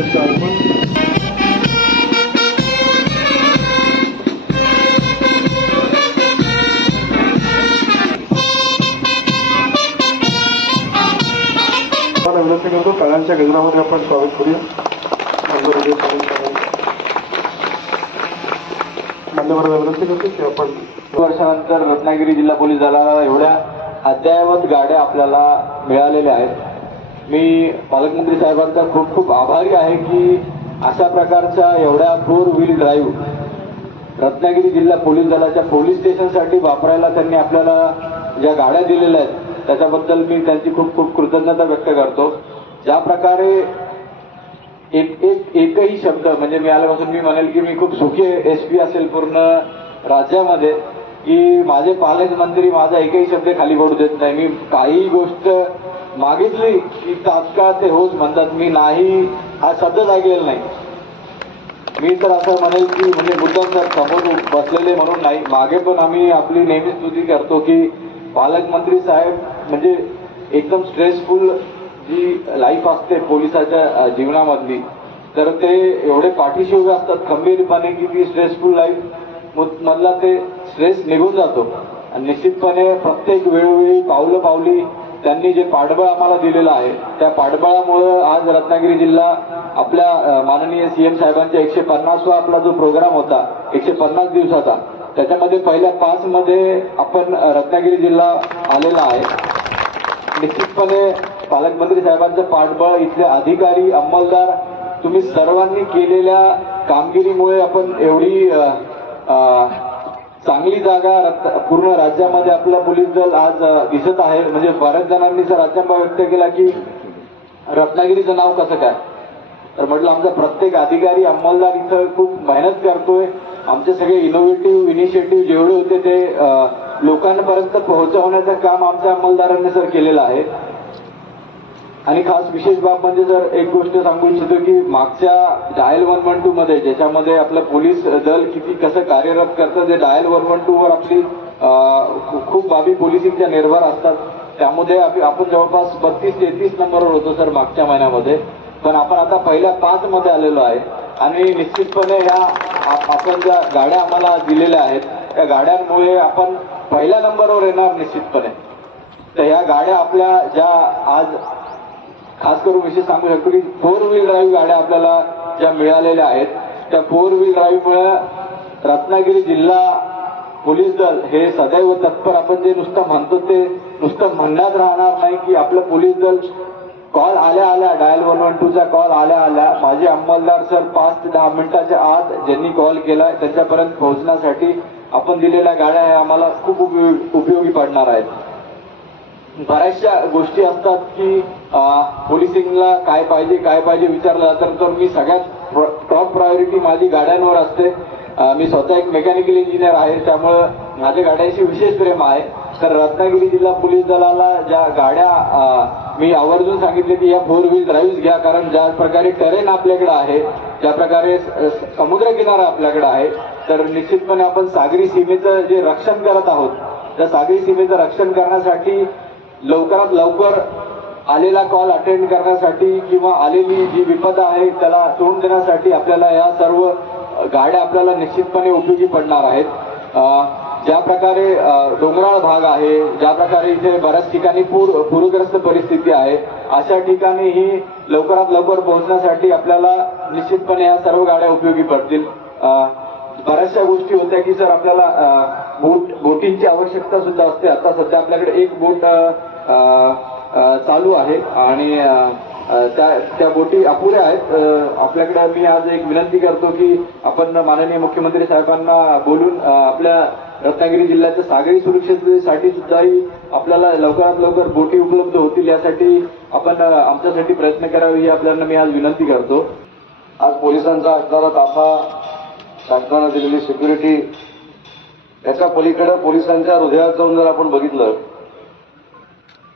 विनंती करतो टाळ्यांच्या गजरामध्ये आपण स्वागत करूया. मान्यवरांना विनंती करतो की आपण वर्षानंतर रत्नागिरी जिल्हा पोलीस दलाला एवढ्या अद्ययावत गाड्या आपल्याला मिळालेल्या आहेत. मी पालकमंत्री साहेबांचा खूप खूप आभारी आहे की अशा प्रकारच्या एवढ्या 4 व्हील ड्राईव्ह रत्नागिरी जिल्हा पोलीस दलाच्या पोलीस स्टेशनसाठी वापरायला त्यांनी आपल्याला ज्या गाड्या दिलेल्या आहेत त्याच्याबद्दल मी त्यांची खूप खूप कृतज्ञता व्यक्त करतो. ज्या प्रकारे एकही शब्द म्हणजे मी आल्यापासून मी म्हणेल की मी खूप सुखी एसपी असेल पूर्ण राज्यामध्ये की माझे पालकमंत्री माझा एकही शब्द खाली पडू देत नाही. मी काही गोष्ट मागितली की तात्काळ ते होच म्हणतात. मी नाही हा शब्दच ऐकलेला नाही. मी तर असं म्हणेल की म्हणजे मुद्दाम तर समोर बसलेले म्हणून नाही, मागे पण आम्ही आपली नेहमी स्तुती करतो की पालकमंत्री साहेब म्हणजे एकदम स्ट्रेसफुल जी लाईफ असते पोलिसाच्या जीवनामधली, तर ते एवढे पाठीशी उभे असतात खंबीरपणे की ती स्ट्रेसफुल लाईफ मधला ते स्ट्रेस निघून जातो. आणि निश्चितपणे प्रत्येक वेळोवेळी पावली त्यांनी जे पाठबळ आम्हाला दिलेलं आहे त्या पाठबळामुळे आज रत्नागिरी जिल्हा आपल्या माननीय सीएम साहेबांच्या 150वा आपला जो प्रोग्राम होता 150 दिवसाचा, त्याच्यामध्ये पहिल्या 5 मध्ये आपण रत्नागिरी जिल्हा आलेला आहे. निश्चितपणे पालकमंत्री साहेबांचं पाठबळ, इथले अधिकारी अंमलदार, तुम्ही सर्वांनी केलेल्या कामगिरीमुळे आपण एवढी चांगली जागा पूर्ण राज्यामध्ये आपलं पोलीस दल आज दिसत आहे. म्हणजे बऱ्याच जणांनी सर अचंबा व्यक्त केला की रत्नागिरीचं नाव कसं काय, तर म्हटलं आमचा प्रत्येक अधिकारी अंमलदार इथं खूप मेहनत करतोय. आमचे सगळे इनोव्हेटिव्ह इनिशिएटिव्ह जेवढे होते ते लोकांपर्यंत पोहोचवण्याचं काम आमच्या अंमलदारांनी सर केलेलं आहे. आणि खास विशेष बाब म्हणजे सर एक गोष्ट सांगू इच्छितो की मागच्या डायल 112 मध्ये ज्याच्यामध्ये आपलं पोलीस दल किती कसं कार्यरत करतं, ते डायल 112 वर आपली खूप बाबी पोलिसिंगच्या निर्भर असतात. त्यामध्ये आपण जवळपास 32-33 नंबरवर होतो सर मागच्या महिन्यामध्ये, पण आपण आता पहिल्या 5 मध्ये आलेलो आहे. आणि निश्चितपणे ह्या आपण ज्या गाड्या आम्हाला दिलेल्या आहेत त्या गाड्यांमुळे आपण पहिल्या नंबरवर येणार निश्चितपणे. तर ह्या गाड्या आपल्या ज्या आज खास करून विशेष सांगू शकतो की 4 व्हील ड्राईव्ह गाड्या आपल्याला ज्या मिळालेल्या आहेत त्या 4 व्हील ड्राईव्हमुळे रत्नागिरी जिल्हा पोलीस दल हे सदैव तत्पर. आपण जे नुसतं म्हणतो ते नुसतं म्हणण्यात राहणार नाही की आपलं पोलीस दल कॉल आल्या डायल 112चा कॉल आल्या माझे अंमलदार सर 5 ते 10 मिनिटाच्या आत ज्यांनी कॉल केलाय त्यांच्यापर्यंत पोहोचण्यासाठी आपण दिलेल्या गाड्या ह्या आम्हाला खूप उपयोगी पडणार आहेत. बऱ्याचशा गोष्टी असतात की पोलिसिंगला काय पाहिजे विचारलं जातं, तर मी सगळ्यात टॉप प्रायोरिटी माझी गाड्यांवर असते. मी स्वतः एक मेकॅनिकल इंजिनियर आहे, त्यामुळं माझ्या गाड्यांशी विशेष प्रेम आहे. तर रत्नागिरी जिल्हा पोलीस दलाला ज्या गाड्या मी आवर्जून सांगितले की या 4 व्हील ड्राईव्ह घ्या, कारण ज्या प्रकारे टेरेन आपल्याकडे आहे, ज्या प्रकारे समुद्रकिनारा आपल्याकडे आहे, तर निश्चितपणे आपण सागरी सीमेचं जे रक्षण करत आहोत त्या सागरी सीमेचं रक्षण करण्यासाठी लवकरात लवकर आलेला कॉल अटेंड करण्यासाठी किंवा आलेली जी विपदा आहे त्याला तोंड देण्यासाठी आपल्याला या सर्व गाड्या आपल्याला निश्चितपणे उपयोगी पडणार आहेत. ज्या प्रकारे डोंगराळ भाग आहे, ज्या प्रकारे इथे बऱ्याच ठिकाणी पूरग्रस्त परिस्थिती आहे, अशा ठिकाणी ही लवकरात लवकर पोहोचण्यासाठी आपल्याला निश्चितपणे या सर्व गाड्या उपयोगी पडतील. बऱ्याचशा गोष्टी होत्या की सर आपल्याला बोटींची आवश्यकता सुद्धा असते. आता सध्या आपल्याकडे एक बोट चालू आहे आणि त्या बोटी अपुऱ्या आहेत आपल्याकडे. मी आज एक विनंती करतो की आपण माननीय मुख्यमंत्री साहेबांना बोलून आपल्या रत्नागिरी जिल्ह्याच्या सागरी सुरक्षेसाठी सुद्धाही आपल्याला लवकरात लवकर बोटी उपलब्ध होतील यासाठी आपण आमच्यासाठी प्रयत्न करावे ही आपल्याला मी आज विनंती करतो. आज पोलिसांचा असणारा ताफा, शासनानं दिलेली सिक्युरिटी, याच्या पलीकडे पोलिसांच्या हृदयात जाऊन जर आपण बघितलं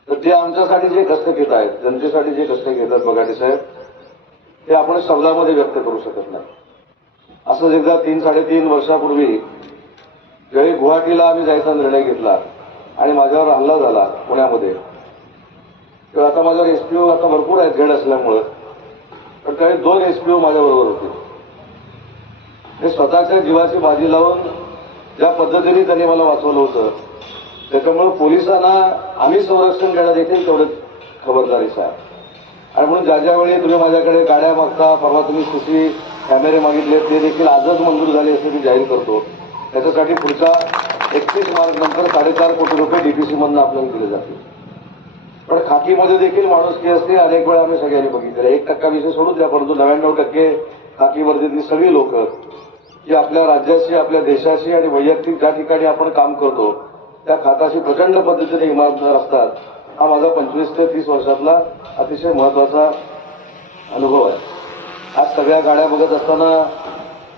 तर ते आमच्यासाठी जे कष्ट घेत आहेत, जनतेसाठी जे कष्ट घेतात बघाटे साहेब, ते आपण शब्दामध्ये व्यक्त करू शकत नाही. असंच एकदा 3-3.5 वर्षापूर्वी ज्यावेळी गुवाहाटीला आम्ही जायचा निर्णय घेतला आणि माझ्यावर हल्ला झाला पुण्यामध्ये, तेव्हा आता माझ्यावर एसपीओ आता भरपूर आहेत झेड असल्यामुळं, पण काही 2 एसपीओ माझ्याबरोबर होते. हे स्वतःच्या जीवाची बाजी लावून ज्या पद्धतीने त्यांनी मला वाचवलं होतं, त्याच्यामुळे पोलिसांना आम्ही संरक्षण देणं देखील तेवढं खबरदारीचं आहे. आणि म्हणून ज्या ज्यावेळी तुम्ही माझ्याकडे गाड्या मागता, परवा तुम्ही सीसी कॅमेरे मागितले, ते देखील आजच मंजूर झाले असे मी जाहीर करतो. त्याच्यासाठी पुढच्या 31 मार्च नंतर 4.5 कोटी रुपये डीपीसी मधून आपल्याला दिले जातील. पण खाकीमध्ये देखील माणुसकी असते. अनेक वेळा आम्ही सगळ्यांनी बघितलेलं. 1% विषय सोडून द्या, परंतु 99% खाकी वर्दीतली सगळी लोक की आपल्या राज्याशी, आपल्या देशाशी आणि वैयक्तिक ज्या ठिकाणी आपण काम करतो त्या खात्याशी प्रचंड पद्धतीने इमानदार असतात. हा माझा 25 ते 30 वर्षातला अतिशय महत्वाचा अनुभव आहे. आज सगळ्या गाड्या बघत असताना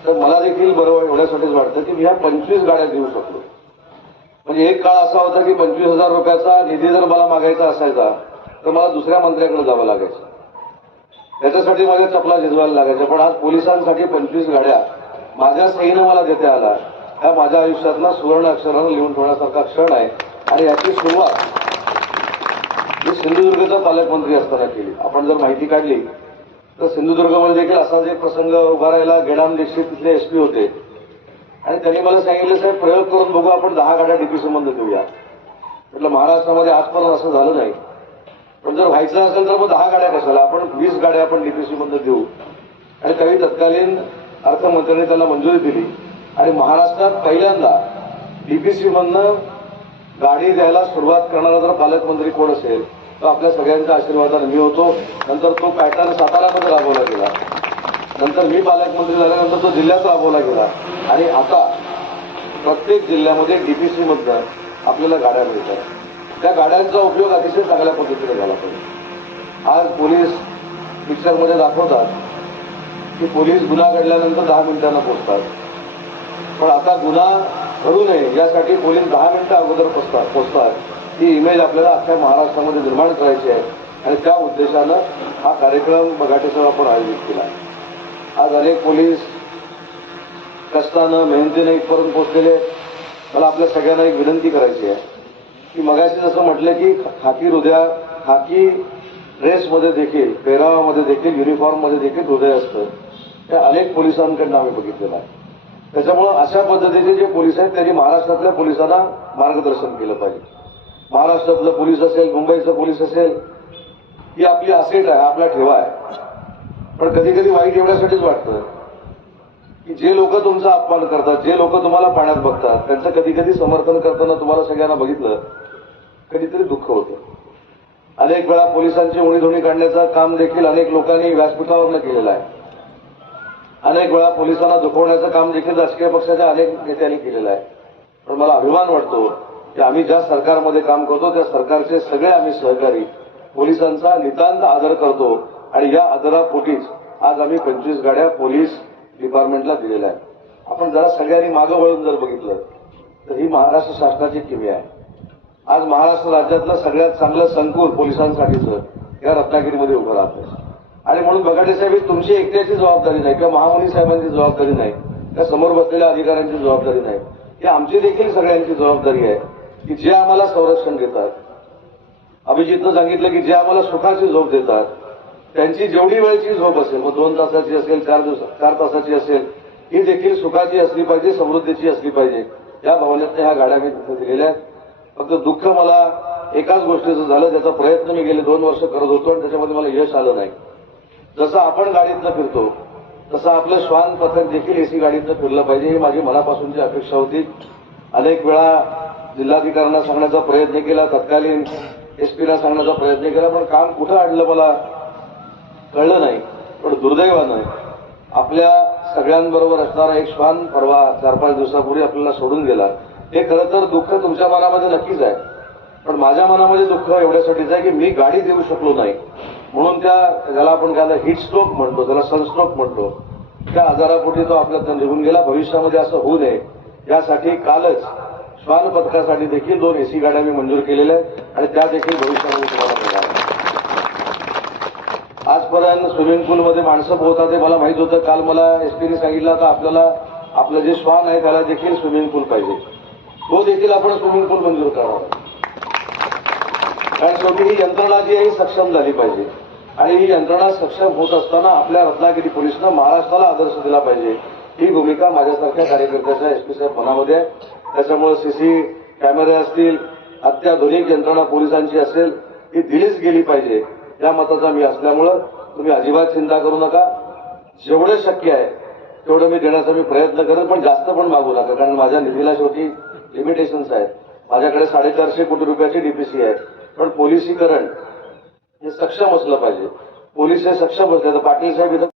तर मला देखील बरोबर एवढ्यासाठीच वाटतं की मी ह्या 25 गाड्या देऊ शकलो. म्हणजे एक काळ असा होता की 25,000 रुपयाचा निधी जर मला मागायचा असायचा तर मला दुसऱ्या मंत्र्याकडे जावं लागायचं. त्याच्यासाठी माझ्या चपला झिजवायला लागायच्या. पण आज पोलिसांसाठी 25 गाड्या माझ्या सहीनं मला देता आला, हा माझ्या आयुष्यातला सुवर्ण अक्षरानं लिहून ठेवण्यासारखा क्षण आहे. आणि याची सुरुवात मी सिंधुदुर्गचा पालकमंत्री असताना केली. आपण जर माहिती काढली तर सिंधुदुर्गमध्ये देखील असाच एक प्रसंग उभा राहिला. गेडाम दीक्षित तिथले एसपी होते आणि त्यांनी मला सांगितलं, साहेब प्रयोग करून बघू, आपण 10 गाड्या डीपीसी मध्ये देऊया. म्हटलं महाराष्ट्रामध्ये आजपर्यंत असं झालं नाही, पण जर व्हायचं असेल तर मग 10 गाड्या कशाला, आपण 20 गाड्या आपण डीपीसी मध्ये देऊ. आणि काही तत्कालीन अर्थमंत्र्यांनी त्याला मंजुरी दिली आणि महाराष्ट्रात पहिल्यांदा डीपीसी मधनं गाडी द्यायला सुरुवात करणारा जर पालकमंत्री कोण असेल तर आपल्या सगळ्यांच्या आशीर्वादाने मी होतो. नंतर तो पॅटर्न सातारामध्ये राबवला गेला. नंतर मी पालकमंत्री झाल्यानंतर तो जिल्ह्यात राबवला गेला. आणि आता प्रत्येक जिल्ह्यामध्ये डीपीसी मधनं आपल्याला गाड्या मिळतात. त्या गाड्यांचा उपयोग अतिशय चांगल्या पद्धतीने झाला पाहिजे. आज पोलीस पिक्चरमध्ये दाखवतात की पोलीस गुन्हा घडल्यानंतर 10 मिनिटांना पोहोचतात. पण आता गुन्हा घडू नये यासाठी पोलीस 10 मिनिटं अगोदर पोहोचतात. ही इमेज आपल्याला अख्ख्या महाराष्ट्रामध्ये निर्माण करायची आहे आणि त्या उद्देशानं हा कार्यक्रम मगाटेसह आपण आयोजित केला. आज अनेक पोलीस कष्टानं मेहनतीनं इथपर्यंत पोहोचलेले. मला आपल्या सगळ्यांना एक विनंती करायची आहे की मगाशी जसं म्हटलं की खाकी ड्रेसमध्ये देखील, पेहरावामध्ये देखील, युनिफॉर्ममध्ये देखील हृदय असतं. त्या अनेक पोलिसांकडनं आम्ही बघितलेलं आहे. त्याच्यामुळं अशा पद्धतीचे जे पोलीस आहेत त्यांनी महाराष्ट्रातल्या पोलिसांना मार्गदर्शन केलं पाहिजे. महाराष्ट्रातलं पोलीस असेल, मुंबईचं पोलीस असेल, ही आपली असेट आहे, आपला ठेवा आहे. पण कधी कधी वाईट एवढ्यासाठीच वाटतं की जे लोक तुमचा अपमान करतात, जे लोक तुम्हाला पाण्यात बघतात, त्यांचं कधी कधी समर्थन करताना तुम्हाला सगळ्यांना बघितलं कधीतरी दुःख होतं. अनेक वेळा पोलिसांची उणीधुणी काढण्याचं काम देखील अनेक लोकांनी व्यासपीठावरनं केलेलं आहे. अनेक वेळा पोलिसांना दुखवण्याचं काम देखील राजकीय पक्षाच्या अनेक नेत्यांनी केलेलं आहे. पण मला अभिमान वाटतो की आम्ही ज्या सरकारमध्ये काम करतो त्या सरकारचे सगळे आम्ही सहकारी पोलिसांचा नितांत आदर करतो आणि या आदरापोटीच आज आम्ही 25 गाड्या पोलीस डिपार्टमेंटला दिलेल्या आहेत. आपण जरा सगळ्यांनी मागं वळून जर बघितलं तर ही महाराष्ट्र शासनाची किमया आहे. आज महाराष्ट्र राज्यातलं सगळ्यात चांगलं संकुल पोलिसांसाठीचं या रत्नागिरीमध्ये उभं राहतं. आणि म्हणून बगाटे साहेब ही तुमची एकट्याची जबाबदारी नाही किंवा महामुनी साहेबांची जबाबदारी नाही, त्या समोर बसलेल्या अधिकाऱ्यांची जबाबदारी नाही, ही आमची देखील सगळ्यांची जबाबदारी आहे की जे आम्हाला संरक्षण देतात. अभिजितनं सांगितलं की जे आम्हाला सुखाची झोप देतात त्यांची जेवढी वेळची झोप असेल, मग 2 तासाची असेल, 4 तासाची असेल, ही देखील सुखाची असली पाहिजे, समृद्धीची असली पाहिजे. या भावनेत ह्या गाड्या मी तिथे दिलेल्या आहेत. फक्त दुःख मला एकाच गोष्टीचं झालं, त्याचा प्रयत्न मी गेले 2 वर्ष करत होतो आणि त्याच्यामध्ये मला यश आलं नाही. जसं आपण गाडीतनं फिरतो तसं आपलं श्वान पथक देखील एसी गाडीतनं फिरलं पाहिजे, ही माझी मनापासूनची अपेक्षा होती. अनेक वेळा जिल्हाधिकाऱ्यांना सांगण्याचा प्रयत्न केला, तत्कालीन एसपीला सांगण्याचा प्रयत्न केला, पण काम कुठं अडलं मला कळलं नाही. पण दुर्दैवानं आपल्या सगळ्यांबरोबर असणारा एक श्वान परवा 4-5 दिवसापूर्वी आपल्याला सोडून गेला. हे खरं तर दुःख तुमच्या मनामध्ये नक्कीच आहे, पण माझ्या मनामध्ये दुःख एवढ्यासाठीच आहे की मी गाडी देऊ शकलो नाही म्हणून ज्याला आपण त्याला हिट स्ट्रोक म्हणतो, त्याला सनस्ट्रोक म्हणतो, त्या आजारापोटी तो आपल्यातून निघून गेला. भविष्यामध्ये असं होऊ नये यासाठी कालच श्वान पथकासाठी देखील 2 एसी गाड्या मी मंजूर केलेल्या आहेत आणि त्या देखील भविष्यामध्ये तुम्हाला मिळणार. आजपर्यंत स्विमिंग पूलमध्ये माणसं पोहतात हे मला माहित होतं. काल मला एसपीने सांगितलं तर आपल्याला आपलं जे श्वान आहे त्याला देखील स्विमिंग पूल पाहिजे, तो देखील आपण स्विमिंग पूल मंजूर करावा. कारण शेवटी ही यंत्रणा जी आहे ही सक्षम झाली पाहिजे. आणि ही यंत्रणा सक्षम होत असताना आपल्या रत्नागिरी पोलिसनं महाराष्ट्राला आदर्श दिला पाहिजे, ही भूमिका माझ्यासारख्या कार्यकर्त्याच्या एसपी साहेब मनामध्ये आहे. त्याच्यामुळे सीसी कॅमेरे असतील, अत्याधुनिक यंत्रणा पोलिसांची असेल, ही दिलीच गेली पाहिजे या मताचा मी असल्यामुळं तुम्ही अजिबात चिंता करू नका. जेवढं शक्य आहे तेवढं मी देण्याचा मी प्रयत्न करेन, पण जास्त पण मागू नका, कारण माझ्या निधीला शेवटी लिमिटेशन्स आहेत. माझ्याकडे 450 कोटी रुपयाची डीपीसी आहे, पण पोलिसीकरण हे सक्षम असलं पाहिजे. पोलीस हे सक्षम असले तर पाटील साहेब इथं